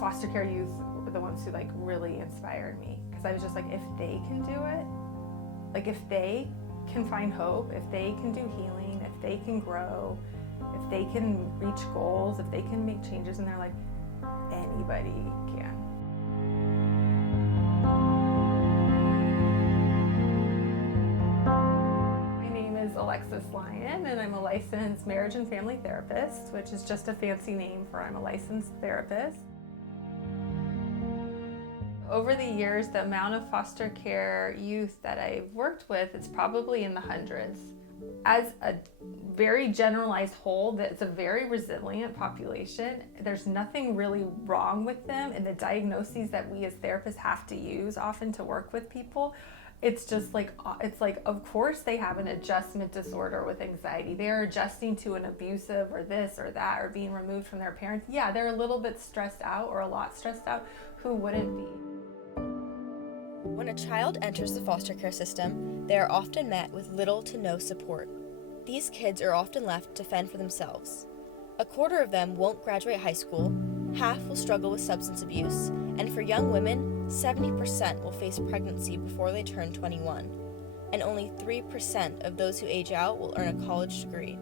foster care youth were the ones who like really inspired me, because I was just like, if they can do it, like if they can find hope, if they can do healing, if they can grow, if they can reach goals, if they can make changes in their life, anybody can. My name is Alexis Lyon, and I'm a licensed marriage and family therapist, which is just a fancy name for I'm a licensed therapist. Over the years, the amount of foster care youth that I've worked with, it's probably in the hundreds. As a very generalized whole, that's a very resilient population. There's nothing really wrong with them, and the diagnoses that we as therapists have to use often to work with people, it's just like, of course they have an adjustment disorder with anxiety. They're adjusting to an abusive or this or that or being removed from their parents. Yeah, they're a little bit stressed out or a lot stressed out. Who wouldn't be? When a child enters the foster care system, they are often met with little to no support. These kids are often left to fend for themselves. A quarter of them won't graduate high school, half will struggle with substance abuse, and for young women, 70% will face pregnancy before they turn 21, and only 3% of those who age out will earn a college degree.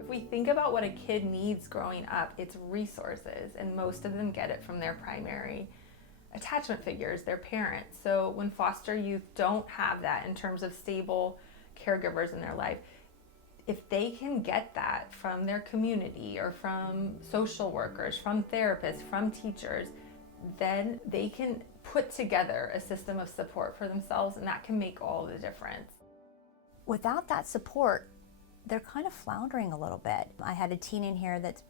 If we think about what a kid needs growing up, it's resources, and most of them get it from their primary attachment figures, their parents. So when foster youth don't have that in terms of stable caregivers in their life, if they can get that from their community or from social workers, from therapists, from teachers, then they can put together a system of support for themselves, and that can make all the difference. Without that support, they're kind of floundering a little bit. I had a teen in here that's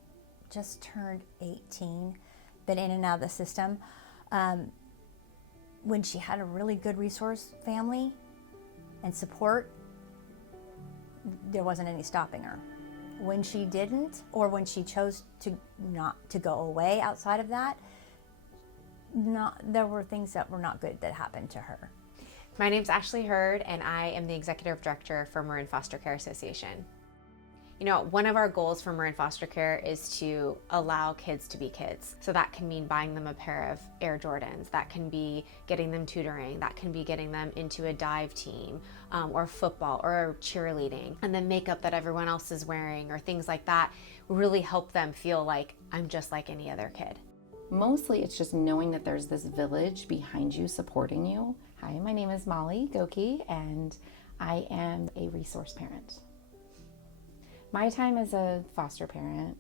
just turned 18, been in and out of the system. When she had a really good resource family and support, there wasn't any stopping her. When she didn't, or when she chose to not to go away outside of that, there were things that were not good that happened to her. My name's Ashley Hurd, and I am the Executive Director for Marin Foster Care Association. You know, one of our goals for Marin Foster Care is to allow kids to be kids. So that can mean buying them a pair of Air Jordans, that can be getting them tutoring, that can be getting them into a dive team, or football, or cheerleading. And the makeup that everyone else is wearing, or things like that, really help them feel like I'm just like any other kid. Mostly it's just knowing that there's this village behind you supporting you. Hi, my name is Molly Goki, and I am a resource parent. My time as a foster parent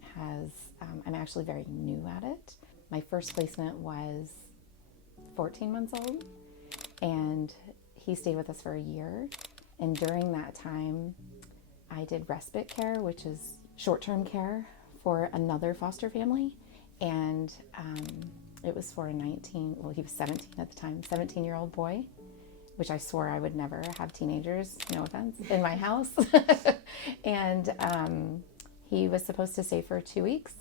I'm actually very new at it. My first placement was 14 months old, and he stayed with us for a year. And during that time, I did respite care, which is short-term care for another foster family. And it was for he was 17 at the time, 17-year-old boy, which I swore I would never have teenagers, no offense, in my house. And he was supposed to stay for 2 weeks,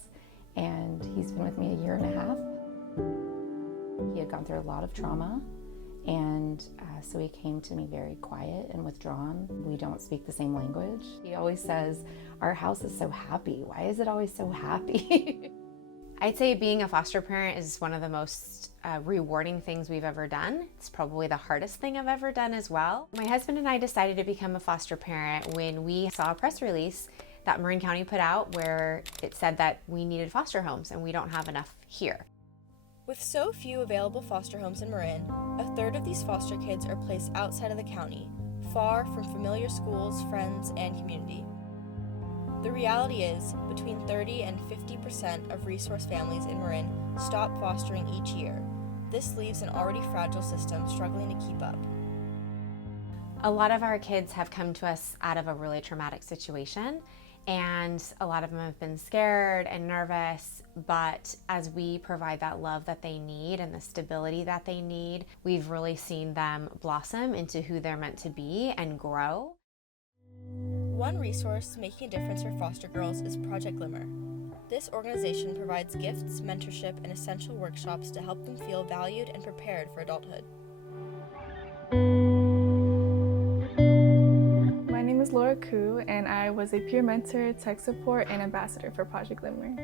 and he's been with me a year and a half. He had gone through a lot of trauma, and so he came to me very quiet and withdrawn. We don't speak the same language. He always says, our house is so happy. Why is it always so happy? I'd say being a foster parent is one of the most rewarding things we've ever done. It's probably the hardest thing I've ever done as well. My husband and I decided to become a foster parent when we saw a press release that Marin County put out where it said that we needed foster homes and we don't have enough here. With so few available foster homes in Marin, a third of these foster kids are placed outside of the county, far from familiar schools, friends, and community. The reality is, between 30 and 50% of resource families in Marin stop fostering each year. This leaves an already fragile system struggling to keep up. A lot of our kids have come to us out of a really traumatic situation, and a lot of them have been scared and nervous, but as we provide that love that they need and the stability that they need, we've really seen them blossom into who they're meant to be and grow. One resource making a difference for foster girls is Project Glimmer. This organization provides gifts, mentorship, and essential workshops to help them feel valued and prepared for adulthood. My name is Laura Koo, and I was a peer mentor, tech support, and ambassador for Project Glimmer.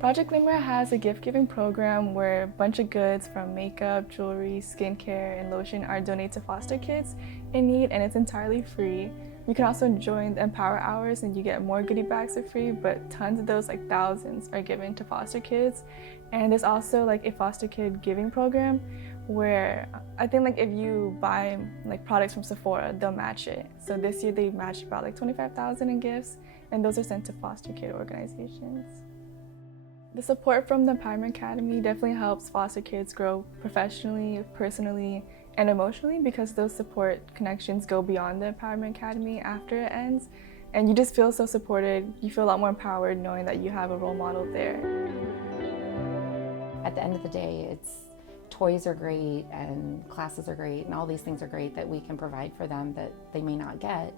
Project Glimmer has a gift-giving program where a bunch of goods from makeup, jewelry, skincare, and lotion are donated to foster kids in need, and it's entirely free. You can also join the Empower Hours and you get more goodie bags for free, but tons of those, like thousands, are given to foster kids. And there's also like a foster kid giving program where I think like if you buy like products from Sephora, they'll match it. So this year they matched about like $25,000 in gifts, and those are sent to foster kid organizations. The support from the Empowerment Academy definitely helps foster kids grow professionally, personally, and emotionally, because those support connections go beyond the Empowerment Academy after it ends. And you just feel so supported. You feel a lot more empowered knowing that you have a role model there. At the end of the day, it's toys are great and classes are great and all these things are great that we can provide for them that they may not get.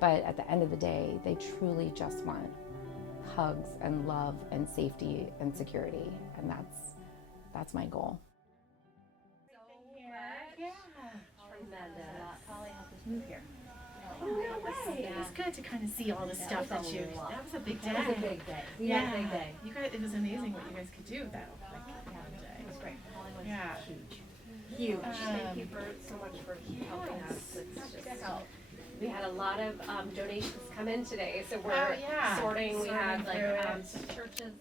But at the end of the day, they truly just want hugs and love and safety and security. And that's my goal. Oh, no way. It was good to kind of see all the stuff that you. That was a big day. It was a big day. Yeah, Big day. You guys, it was amazing what you guys could do though. Like one day. It was great. Holly was Yeah. huge. Huge. Thank you so much for helping us. It's just, we had a lot of donations come in today, so we're sorting. We had like churches